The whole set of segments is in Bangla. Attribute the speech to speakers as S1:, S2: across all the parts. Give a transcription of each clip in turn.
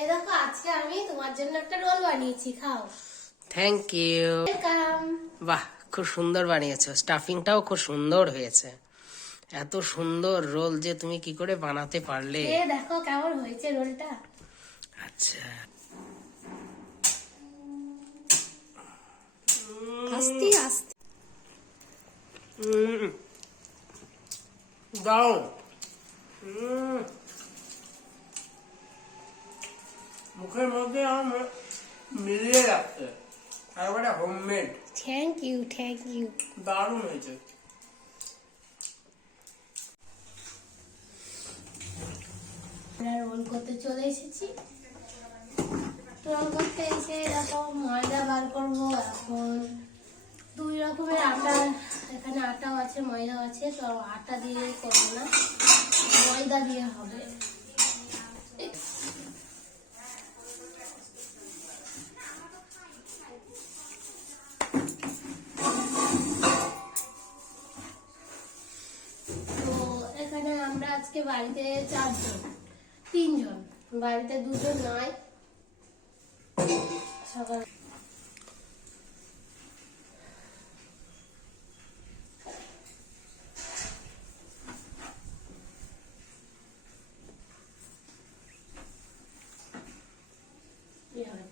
S1: এই দেখো আজকে আমি তোমার জন্য একটা রোল বানিয়েছি খাও।
S2: থ্যাংক ইউ
S1: ওয়েলকাম
S2: বাহ খুব সুন্দর বানিয়েছো। স্টাফিংটাও খুব সুন্দর হয়েছে। এত সুন্দর রোল যে তুমি কি করে বানাতে পারলে?
S1: এ দেখো কেমন হয়েছে রোলটা?
S2: আচ্ছা।
S1: আস্তে আস্তে।
S2: দাও। উম। মুখের মধ্যে আমার মিলিয়ে রাখছে একবারে homemade
S1: thank you thank you
S2: দারুণ হয়েছে।
S1: রোল করতে চলে এসেছি। রোল করতে এসে দেখো ময়দা বার করব এখন। দুই রকমের আটা এখানে আটাও আছে ময়দাও আছে তো আটা দিয়ে করব না। ময়দা দিয়ে হবে। আজকে বাড়িতে চারজন তিনজন। বাড়িতে দুজন নয় সকাল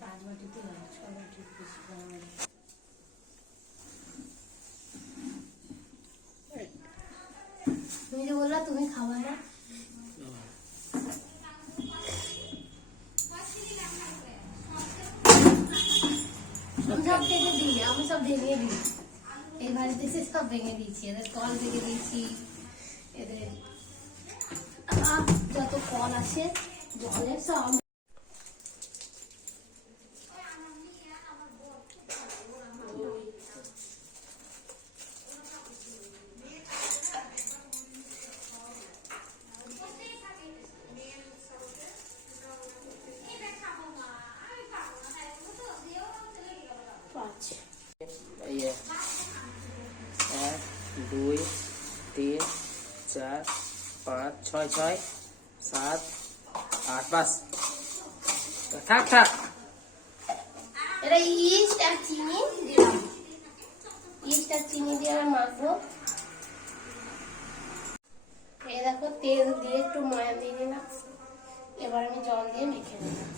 S1: পাঁচ বাটিতে হবে ছ বাটি। তুমি যে বললা তুমি খাবা না আমি সব ভেঙে দিই আমি সব ভেঙে দিই এই বাড়িতে এসে সব ভেঙে দিয়েছি এদের কল ভেঙে দিয়েছি এদের আহ, যত কল আসে জলের সব পাঁচ
S2: এই যে এক দুই তিন চার পাঁচ ছয় ছয় সাত আট পাঁচ থাক থাক।
S1: এটা ইস্ট চিনি দিলাম। ইস্ট মাখবো। এই তেল দিয়ে একটু ময়াম দিয়ে দিলাম এবার আমি জল দিয়ে মেখে দিলাম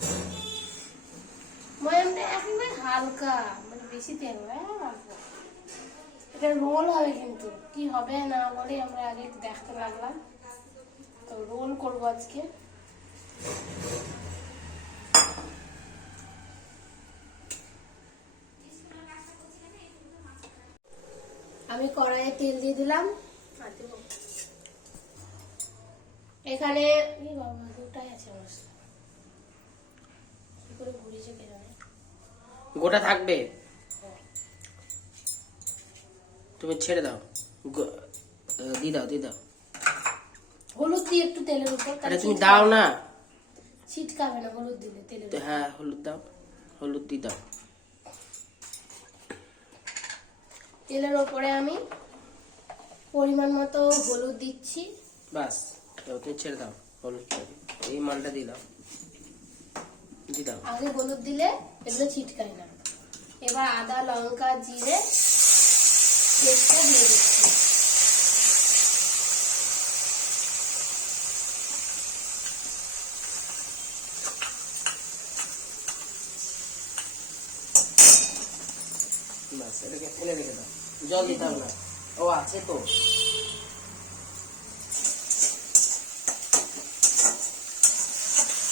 S1: ময়ামটা একেবারে হালকা মানে বেশি তেল হ্যাঁ, এটা রোল হবে কিন্তু। কি হবে না বলে আমরা আগে দেখতে লাগলাম। তো রোল করব আজকে। আমি কড়াইয়ে তেল দিয়ে দিলাম। এখানে বাবা দুটাই আছে মশলা কি করে ঘুরিয়েছে কে জানে?
S2: গোটা থাকবে। তুমি ছেড়ে দাও। দিয়ে দাও দিয়ে দাও।
S1: হলুদ দিয়ে একটু তেলের উপর
S2: আরে তুমি দাও না।
S1: ছিটকাবে না হলুদ দিলে তেলের
S2: হ্যাঁ হলুদ দাও হলুদ দিয়ে দাও।
S1: তেলের ওপরে আমি পরিমাণ মতো হলুদ দিচ্ছি।
S2: বাস তুমি ছেড়ে দাও হলুদটা। এই মালটা দিয়ে দাও। দিয়ে দাও।
S1: আগে হলুদ দিলে এগুলো ছিটকায় না। এবার আদা লঙ্কা জিরে পেস্টটা
S2: এটাকে ফেলে রেখে জল দিতে হবে না ও আছে তো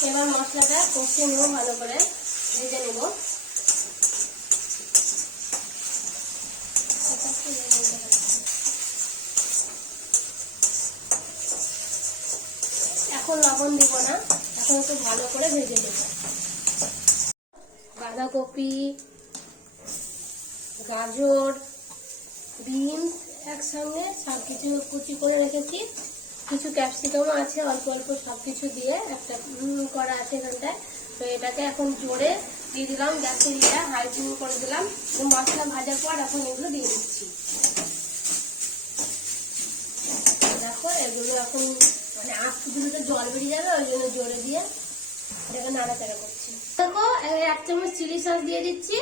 S1: এবার মশলাটা কষিয়ে নেব ভালো করে, ভেজে নেব। লবণ দিব না। এখন একটু ভালো করে ভেজে নেব। বাঁধাকপি, গাজর বিনস একসঙ্গে সব কিছু কুচি করে রেখেছি। কিছু ক্যাপসিকামও আছে, অল্প অল্প সব কিছু দিয়ে একটা করা আছে এখানটায়। তো এটাকে এখন জোরে দিয়ে দিলাম, গ্যাসের ইয়ে হাই করে দিলাম। মশলা ভাজার পর এখন এগুলো দিয়ে দিচ্ছি। এগুলো এখন মানে আখ দুটো জল বেরিয়ে যাবে, ওই জন্য জোরে দিয়ে এটাকে নাড়াচাড়া করছি। দেখো এক চামচ চিলি সস দিয়ে দিচ্ছি।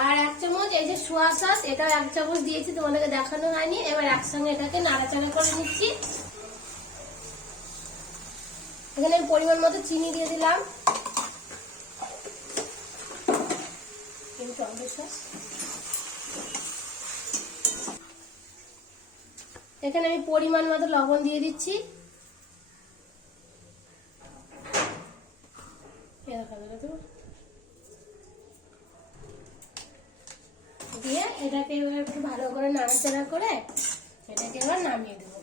S1: আর এক চামচ, এই যে সোয়া সস, এটাও এক চামচ দিয়েছি, তোমাদেরকে দেখানো হয়নি। এবার একসঙ্গে এটাকে নাড়াচাড়া করে নিচ্ছি। এখানে পরিমাণ মতো চিনি দিয়ে দিলাম। Tomato sauce. এখানে আমি পরিমাণ মতো লবণ দিয়ে দিচ্ছি। দিয়ে এটাকে এবার একটু ভালো করে নাড়াচাড়া করে এটাকে এবার নামিয়ে দেবো।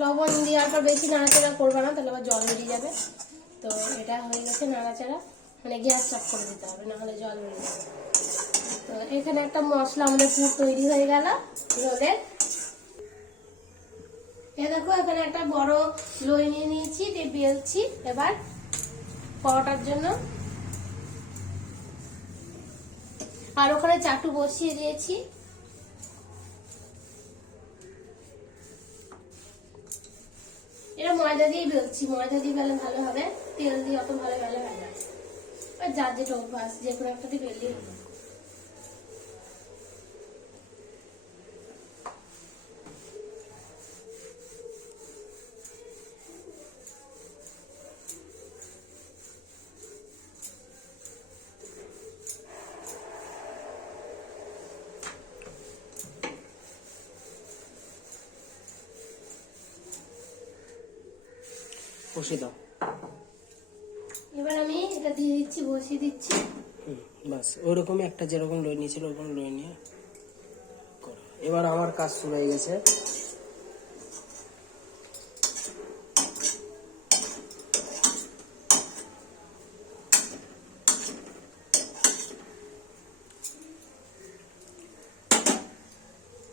S1: লবণ দেওয়ার পর বেশি নাড়াচাড়া করব না, তাহলে আবার জল বেরিয়ে যাবে। তো এটা হয়ে গেছে নাড়াচাড়া। মানে গ্যাস চাপ করে দিতে হবে, নাহলে জল বেরিয়ে যাবে। তো এখানে একটা মশলা আমাদের পুর তৈরি হয়ে গেল, রোলের। এ দেখো, এখানে একটা বড় লই নিয়ে নিয়েছি, দিয়ে বেলছি। এবার পরোটার জন্য। আর ওখানে চাটু বসিয়ে দিয়েছি। এটা ময়দা দিয়েই বেলছি, ময়দা দিয়ে বেলে ভালো হবে। তেল দিয়ে অত ভালো বেলে হবে না। যার যেটা অভ্যাস, যে কোনো একটা দিয়ে বেললেই হবে
S2: কষি দাও।
S1: এবার আমি এটা দিয়ে দিচ্ছি বসিয়ে দিচ্ছি।
S2: বাস ওইরকমই একটা যেরকম লই নিয়েছিল ওরকম লই নিয়ে করো। এবার আমার কাজ শুরু হয়ে গেছে।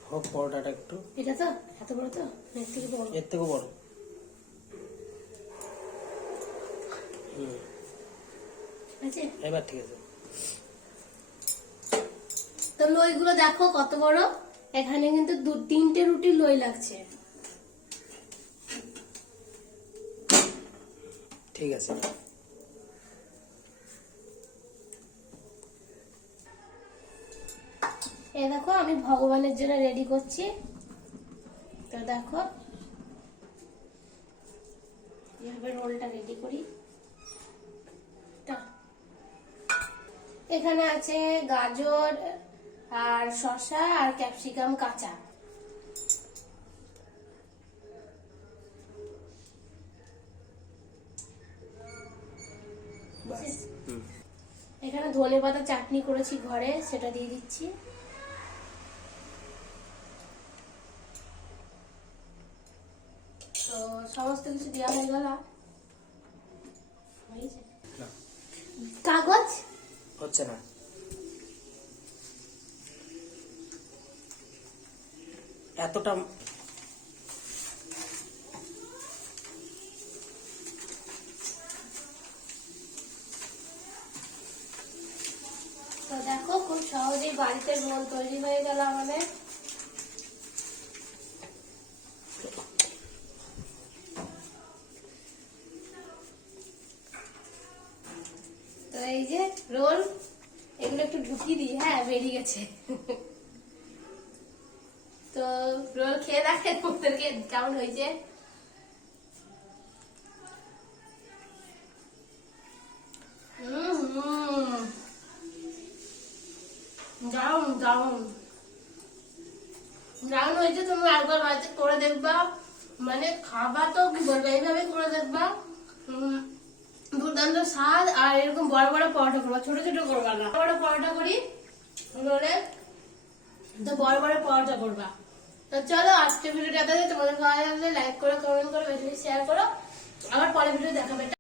S2: হোক পরোটাটা একটু।
S1: এটা তো? এত বড় তো? এর থেকে বড়?
S2: এর থেকেও বড়।
S1: আছে?
S2: এবার ঠিক আছে।
S1: তো লইগুলো দেখো কত বড়? এখানে কিন্তু দু তিনটে রুটি লই লাগছে।
S2: ঠিক আছে।
S1: এ দেখো আমি ভগবানের জন্য রেডি করছি। তো দেখো এভাবে রোলটা রেডি করি। এখানে আছে গাজর আর শসা আর ক্যাপসিকাম কাঁচা। এখানে ধনে পাতা চাটনি করেছি ঘরে সেটা দিয়ে দিচ্ছি। তো সমস্ত কিছু দেওয়া হয়ে গেল। কাগজ?
S2: হচ্ছে না। এতটা
S1: তো দেখো খুব সহজেই বাড়িতে মন তৈরি হয়ে গেল আমাদের তো এই যে রোল, এগুলো একটু ঢুকিয়ে দিই হ্যাঁ বেরিয়ে গেছে। তো রোল খেয়ে দেখেন ওদেরকে কেমন হয়েছে? দারুণ দারুণ হয়েছে তুমি একবার বাড়িতে করে দেখবা। মানে খাবা তো, কি বলব এইভাবে করে দেখবা। দুর্দান্ত স্বাদ, আর এরকম বড় বড় পরোটা করব, ছোট ছোট করবা না বড় পরোটা করি, বলে তো বড় বড় পরোটা করবা। তো চলো আজকে ভিডিওটা তোমাদের ভালো লাগলে লাইক করো কমেন্ট করো বেশি শেয়ার করো। আবার পরের ভিডিও দেখাবে।